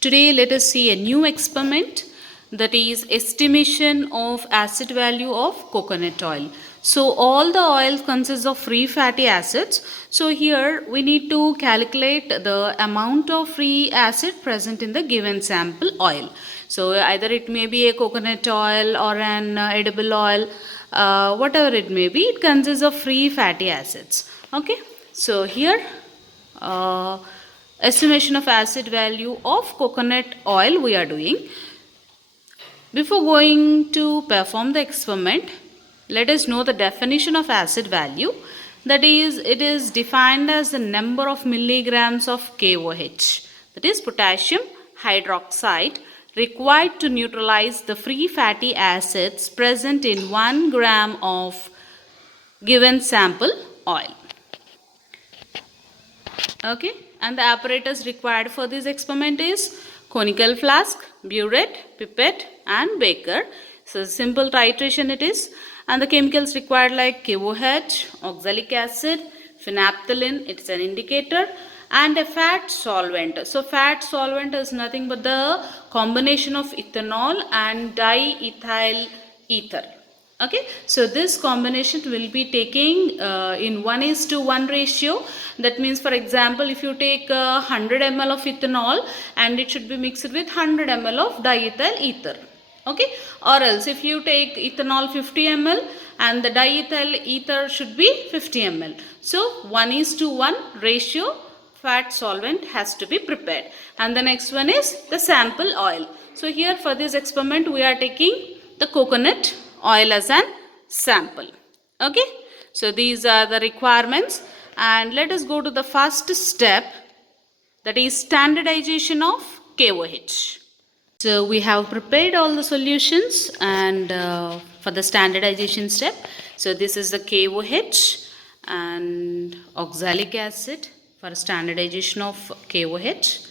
Today let us see a new experiment, that is estimation of acid value of coconut oil. So all the oil consists of free fatty acids. So here we need to calculate the amount of free acid present in the given sample oil. So either it may be a coconut oil or an edible oil, whatever it may be, it consists of free fatty acids. Okay, so here estimation of acid value of coconut oil we are doing. Before going to perform the experiment, let us know the definition of acid value. That is, it is defined as the number of milligrams of KOH, that is potassium hydroxide, required to neutralize the free fatty acids present in 1 gram of given sample oil. Okay, and the apparatus required for this experiment is conical flask, burette, pipette and beaker. So simple titration it is, and the chemicals required like KOH, oxalic acid, phenolphthalein, it's an indicator, and a fat solvent. So fat solvent is nothing but the combination of ethanol and diethyl ether. Okay, so this combination will be taking in 1:1 ratio. That means, for example, if you take 100 ml of ethanol, and it should be mixed with 100 ml of diethyl ether. Okay, or else if you take ethanol 50 ml and the diethyl ether should be 50 ml. So 1:1 ratio fat solvent has to be prepared. And the next one is the sample oil. So here for this experiment we are taking the coconut oil as an sample. Okay, so these are the requirements, and let us go to the first step, that is standardization of KOH. So we have prepared all the solutions, and for the standardization step, so this is the KOH and oxalic acid for standardization of KOH,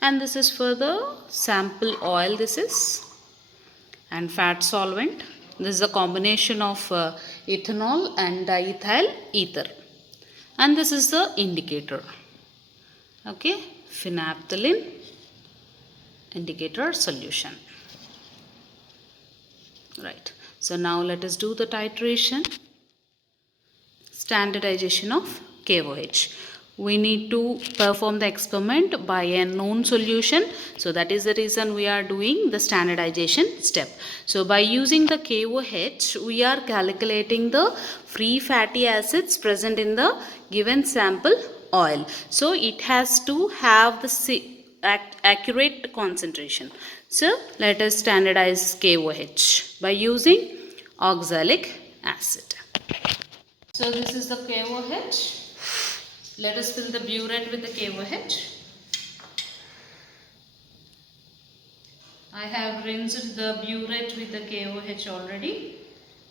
and this is for the sample oil, this is, and fat solvent. This is a combination of ethanol and diethyl ether, and this is the indicator. Okay, phenolphthalein indicator solution. Right, so now let us do the titration, standardization of KOH. We need to perform the experiment by a known solution, so that is the reason we are doing the standardization step. So by using the KOH, we are calculating the free fatty acids present in the given sample oil. So it has to have the accurate concentration. So let us standardize KOH by using oxalic acid. So this is the KOH. Let us fill the burette with the KOH. I have rinsed the burette with the KOH already,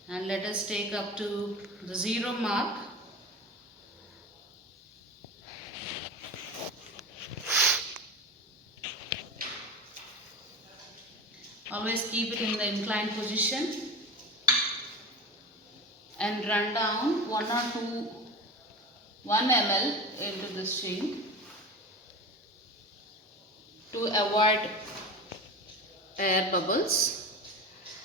and let us take up to the 0 mark. Always keep it in the inclined position and run down 1 ml into the stream to avoid air bubbles.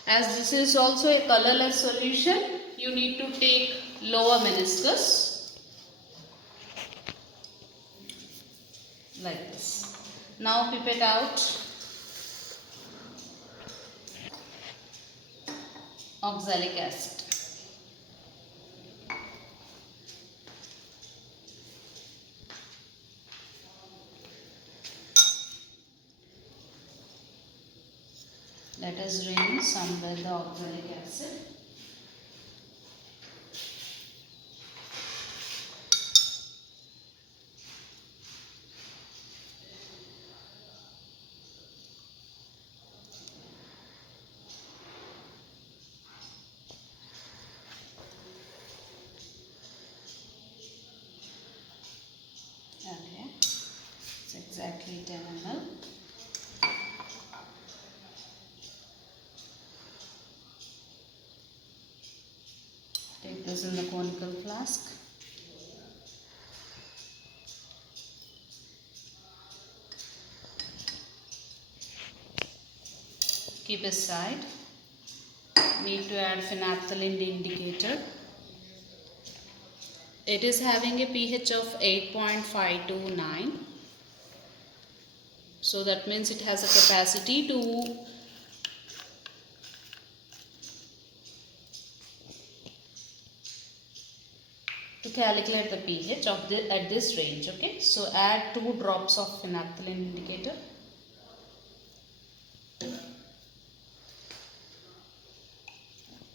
As this is also a colorless solution, you need to take lower meniscus like this. Now pipette out oxalic acid. Let us rinse somewhere the oxalic acid. Okay, it's exactly 10 ml. Take this in the conical flask. keep aside. Need to add phenolphthalein indicator. It is having a pH of 8.529. So that means it has a capacity to calculate the pH of at this range. Okay, so add 2 drops of phenolphthalein indicator.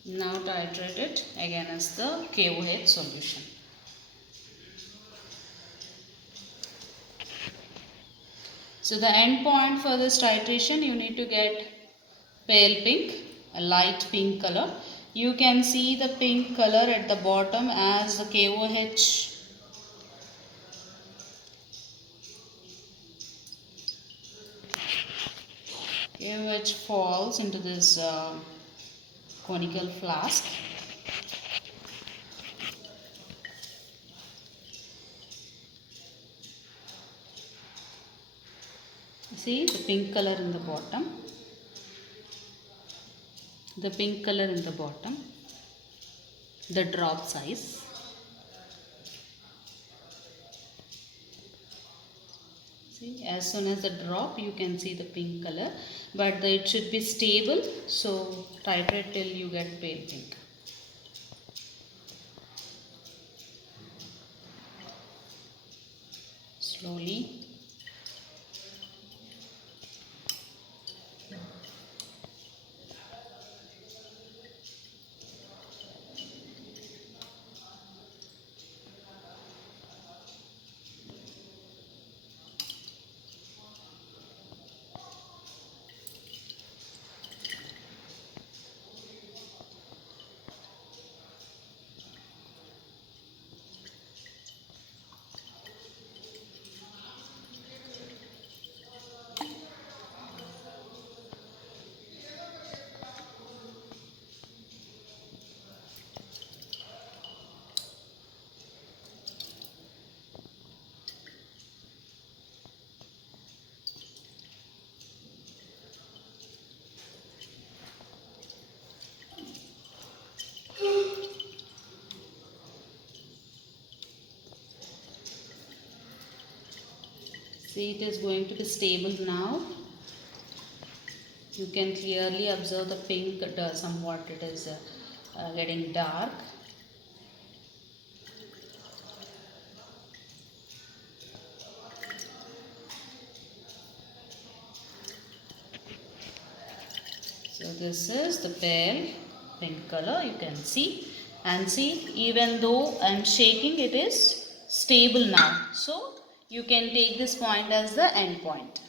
Now titrate it again as the KOH solution. So the end point for this titration, you need to get pale pink, a light pink color. You can see the pink color at the bottom as the KOH falls into this conical flask. See the pink color in the bottom. The pink color in the bottom. The drop size. See, as soon as the drop, you can see the pink color, but it should be stable. So titrate till you get pale pink. Slowly. See, it is going to be stable now. You can clearly observe the pink, somewhat it is getting dark. So this is the pale pink color, you can see. And see, even though I am shaking, it is stable now. So you can take this point as the end point.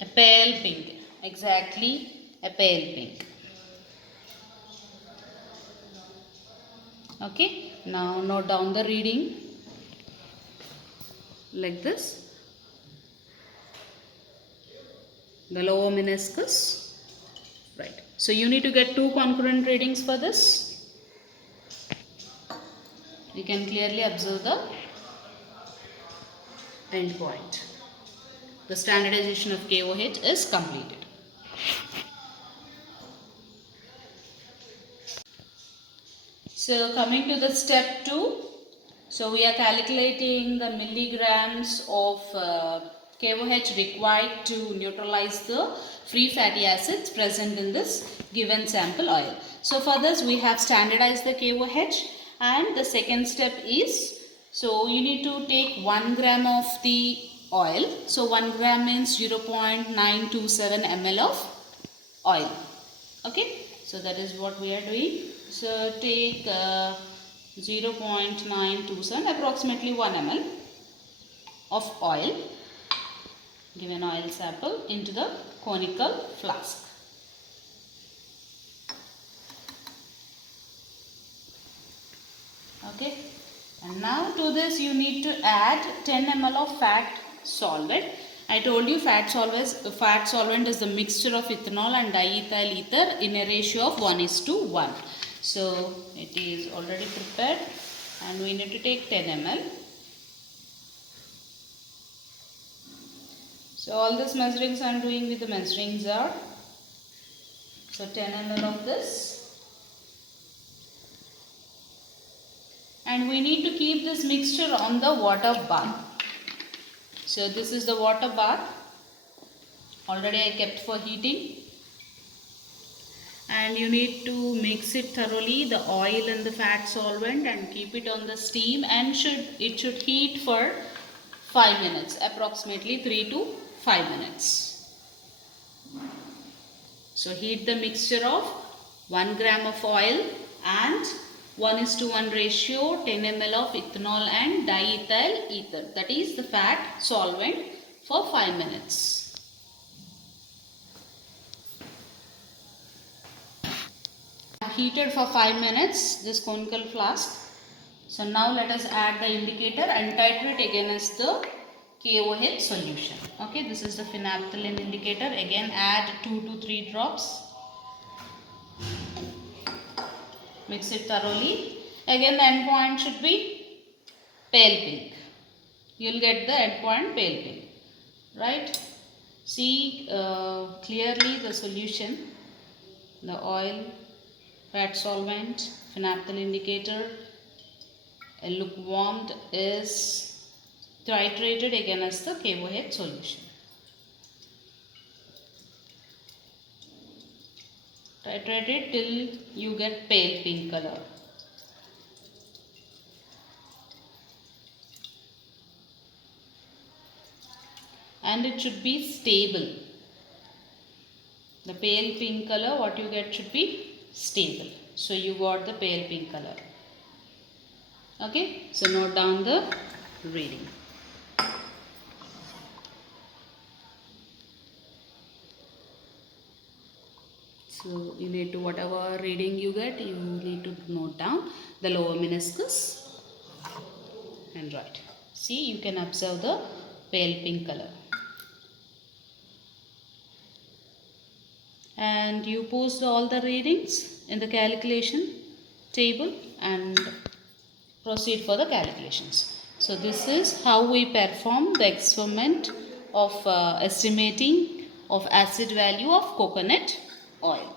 A pale pink, exactly a pale pink. Okay, now note down the reading like this. The lower meniscus, right. So you need to get 2 concurrent readings for this. You can clearly observe the end point. The standardization of KOH is completed. So coming to the step 2, so we are calculating the milligrams of KOH required to neutralize the free fatty acids present in this given sample oil. So for this we have standardized the KOH, and the second step is, so you need to take 1 gram of the oil. So 1 gram means 0.927 ml of oil. Okay, so that is what we are doing. So take 0.927, approximately 1 ml of oil, given oil sample, into the conical flask. Okay, and now to this you need to add 10 ml of fat solvent. I told you fat solvent is the mixture of ethanol and diethyl ether in a ratio of 1:1. So it is already prepared and we need to take 10 ml. So all these measurings I am doing with the measuring jar. So 10 ml of this. And we need to keep this mixture on the water bath. So this is the water bath. Already I kept for heating. And you need to mix it thoroughly, the oil and the fat solvent, and keep it on the steam, and it should heat for 5 minutes, approximately 3 to 5 minutes. So heat the mixture of 1 gram of oil and 1:1 ratio 10 ml of ethanol and diethyl ether, that is the fat solvent, for 5 minutes. Heated for 5 minutes this conical flask. So now let us add the indicator and titrate against the KOH solution. Okay, this is the phenolphthalein indicator. Again add 2 to 3 drops. Mix it thoroughly. Again the end point should be pale pink. You will get the end point pale pink. Right? See clearly the solution. The oil, fat solvent, phenolphthalein indicator, lukewarm is titrated against the KOH solution. Titrate it till you get pale pink color. And it should be stable. The pale pink color what you get should be stable. So you got the pale pink color. Okay, so note down the reading. So you need to, whatever reading you get, you need to note down the lower meniscus and write. See, you can observe the pale pink color. And you post all the readings in the calculation table and proceed for the calculations. So this is how we perform the experiment of estimating of acid value of coconut oil.